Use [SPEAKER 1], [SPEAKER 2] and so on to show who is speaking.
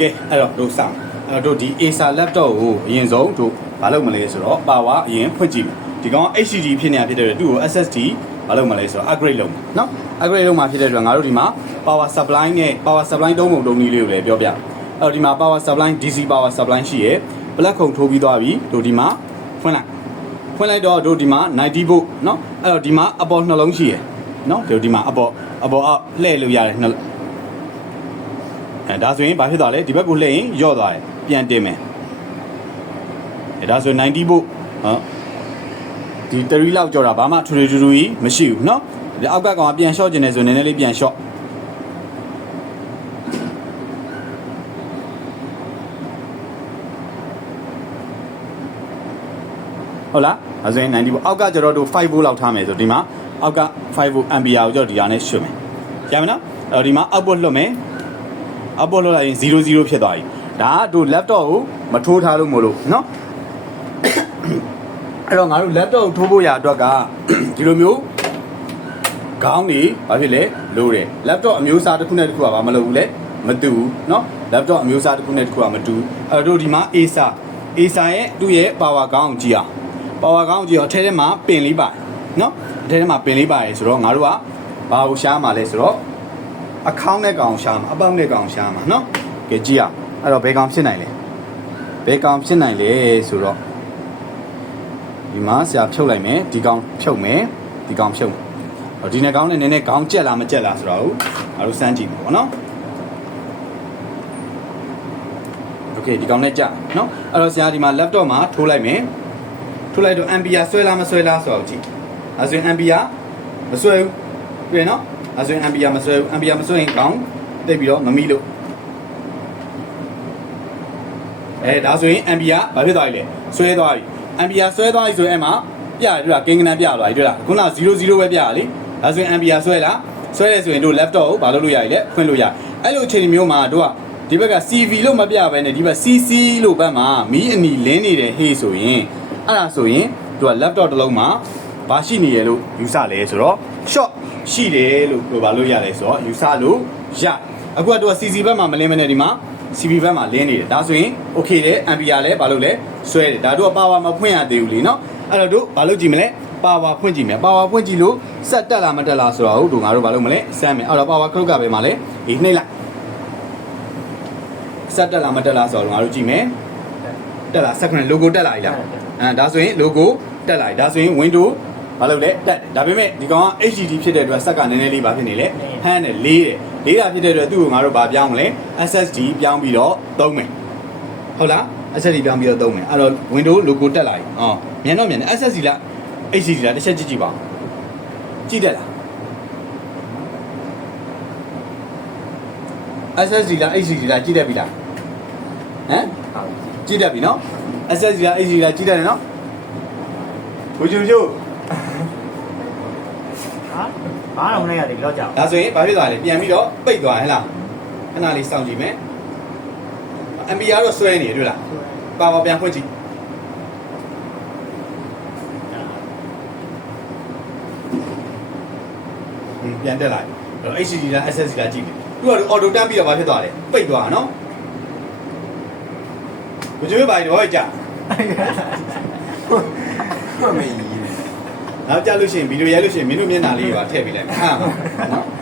[SPEAKER 1] ကဲအဲ့တော့တို့စမယ်အဲ့တော့တို့ဒီ Acer laptop ကိုအရင်ဆုံးတို့မလုပ်မလဲဆိုတော့ power အရင်ဖွင့်ကြည့်မယ်ဒီကောင် HDD ဖြစ်နေတာဖြစ်တဲ့အတွက်သူ့ကို SSD မလုပ်မလဲဆိုတော့ upgrade လုပ်မယ်เนาะ upgrade လုပ်မှာဖြစ်တဲ့အတွက်ငါတို့ဒီမှာ power supply နဲ့ power supply သုံးပုံသုံးနည်းလေးကိုလည်းပြောပြအဲ့တော့ဒီမှာ power supply DC power supply ရှိရယ် black ခုံထိုးပြီးသွားပြီတို့ဒီမှာဖွင့်လိုက်ဖွင့်လိုက်တော့တို့ဒီမှာ90 volt เนาะအဲ့တော့ဒီမှာအပေါ်နှလုံးရှိရယ်เนาะတို့ဒီမှာအပေါ်အပေါ်အောက်လှည့်လို့ရတယ်နှလုံး အဲဒါဆိုရင်ဘာဖြစ်သွားလဲဒီဘက်ကိုလှည့်ရင်ယော့သွားတယ်ပြန်တင်မယ်အဲဒါဆိုရင်90 volt ဟောဒီတရီလောက်ကြော်တာဘာမှထူထူထူထူကြီးမရှိဘူးเนาะဒီအောက်ကကောင်ကပြန်ရှော့ကျင်နေဆိုနည်းနည်းလေးပြန်ရှော့ဟုတ်လားအဲဆိုရင်90 volt အောက်ကကျတော့တို့5 volt လောက်ထားမယ်ဆိုဒီမှာအောက်က5 volt ampere ကိုကျတော့ဒီဟာနဲ့ရှုမယ်ရမယ်နော်အဲ့တော့ဒီမှာ output လွတ်မယ် output လွတ်လိုက်ရင်00ဖြစ်သွားပြီဒါကတို့ laptop ကိုမထိုးထားလို့မလို့เนาะအဲ့တော့ငါတို့ laptop ကိုထိုးဖို့ရအတွက်ကဒီလိုမျိုးခေါင်းနေဘာဖြစ်လဲလိုတယ် laptop အမျိုးအစားတစ်ခုနဲ့တစ်ခုကဘာမလုပ်ဘူးလဲမတူဘူးเนาะ laptop အမျိုးအစားတစ်ခုနဲ့တစ်ခုကမတူဘူးအဲ့တော့တို့ဒီမှာ Acer Acer ရဲ့သူ့ရဲ့ power ခေါင်းကိုကြည့်အောင် power ခေါင်းကိုကြည့်အောင်အထဲထဲမှာပင်လေးပါတယ်เนาะအထဲထဲမှာပင်လေးပါတယ်ဆိုတော့ငါတို့ကဘာကိုရှားမှာလဲဆိုတော့ အခေါင်းနဲ့ကောင်ရှားမှာအပေါက်နဲ့ကောင်ရှားမှာเนาะကဲကြည့်အောင်အဲ့တော့ဘယ်ကောင်ဖြစ်နိုင်လဲဘယ်ကောင်ဖြစ်နိုင်လဲဆိုတော့ဒီမှာဆရာဖြုတ်လိုက်မယ်ဒီကောင်ဖြုတ်မယ်ဒီကောင်ဖြုတ်မယ်ဟောဒီနဲ့ကောင်နဲ့နည်းနည်းခေါင်းကြက်လားမကြက်လားဆိုတော့ငါတို့စမ်းကြည့်မှာပေါ့နော် โอเคဒီကောင်နဲ့ကြာနော်အဲ့တော့ဆရာဒီမှာ laptop မှာထိုးလိုက်မယ်ထိုးလိုက်တော့ ampere ဆွဲလားမဆွဲလားဆိုတော့ကြည့်အဲဆိုရင် ampere မဆွဲဘူးပြင်နော် အဲဆိုရင် ampere မဆွဲဘူး ampere မဆွဲရင်ကောင်းတိတ်ပြီးတော့မမီလို့အဲဒါဆိုရင် ampere ဘာဖြစ်သွားပြီလဲဆွဲသွားပြီ ampere ဆွဲသွားပြီဆိုရင်အဲ့မှာပြရတယ်တွေ့လားကိန်းကနန်းပြသွားပြီတွေ့လားခုန00ပဲပြရလေဒါဆိုရင် ampere ဆွဲလားဆွဲတယ်ဆိုရင်တို့ laptop ကိုဘာလုပ်လို့ရပြီလဲဖွင့်လို့ရအဲ့လိုအချိန်မျိုးမှာတို့ကဒီဘက်က CV လို့မပြဘဲနဲ့ဒီဘက် CC လို့ဘက်မှာမီးအနီလင်းနေတယ်ဟေးဆိုရင်အဲ့ဒါဆိုရင်သူက laptop တစ်လုံးမှာ ဘာရှိနေရလို့ယူဆလဲဆိုတော့ short ရှိတယ်လို့ပြောပါလို့ရတယ်ဆိုတော့ယူဆလို့ရအခုကသူက CC ဘက်မှာမလင်းမနဲ့ဒီမှာ CV ဘက်မှာလင်းနေတယ်ဒါဆိုရင် okay တယ် ampere လဲဘာလို့လဲဆွဲတယ်ဒါတို့က power မဖွင့်ရသေးဘူးလीเนาะအဲ့တော့တို့ဘာလို့ကြည့်မလဲ power ဖွင့်ကြည့်မယ် power ဖွင့်ကြည့်လို့စက်တက်လားမတက်လားဆိုတော့တို့ငါတို့ဘာလို့မလဲစမ်းမယ်အဲ့တော့ power ခလုတ်ကပဲမှာလဲဒီနှိမ့်လိုက် ဆက်တက်လားမတက်လားဆိုတော့ငါတို့ကြည့်မယ်တက်လားဆက်ခဏ logo တက်လာပြီလားအဲဒါဆိုရင် logo တက်လာပြီဒါဆိုရင် window ဘာလုပ်လဲတက်တယ်ဒါပေမဲ့ဒီကောင်က HDD ဖြစ်တဲ့အတွက်ဆက်ကနည်းနည်းလေးဘာဖြစ်နေလဲဟန်းတယ်လေးတယ်လေးတာဖြစ်တဲ့အတွက်သူ့ကိုငါတို့ဘာပြောင်းမလဲ SSD ပြောင်းပြီးတော့သုံးမယ်ဟုတ်လား SSD ပြောင်းပြီးတော့သုံးမယ်အဲ့တော့ window logo တက်လာပြီဟောမြန်တော့မြန်တယ် SSD လား HDD လားတစ်ချက်ကြည့်ကြည့်ပါဦးကြည့်တယ်လား SSD လား HDD လားကြည့်တတ်ပြီလားဟမ်ကြည့်တတ်ပြီနော် SSD လား HDD လားကြည့်တတ်တယ်နော်ဘုချူချူ
[SPEAKER 2] ဟာဘာတော့မနေရတယ်လောက်ကြအောင်
[SPEAKER 1] ဒါဆိုရင်ဘာဖြစ်သွားလဲပြန်ပြီးတော့ပိတ်သွားဟဲ့လားခဏလေးစောင့်ကြည့်မယ် MBR တော့ဆွဲနေတွေ့လားပါပါပြန်ဖွင့်ကြည့်ဟင်းပြန်တက်လာပြီအဲ့တော့ HDD လား SSD လားကြည့်တယ်သူကအော်တိုတန်းပြီးတော့ဘာဖြစ်သွားလဲပိတ်သွားတာနော်ဘုချူဘာကြီးတော့ကြာ
[SPEAKER 3] မှတ်မေးကြီးတယ်
[SPEAKER 1] နောက်ကြလို့ရှိရင်ဗီဒီယိုရိုက်လို့ရှိရင်မင်းတို့မျက်နှာလေးပါထည့်ပေးလိုက်မယ်ဟာနော်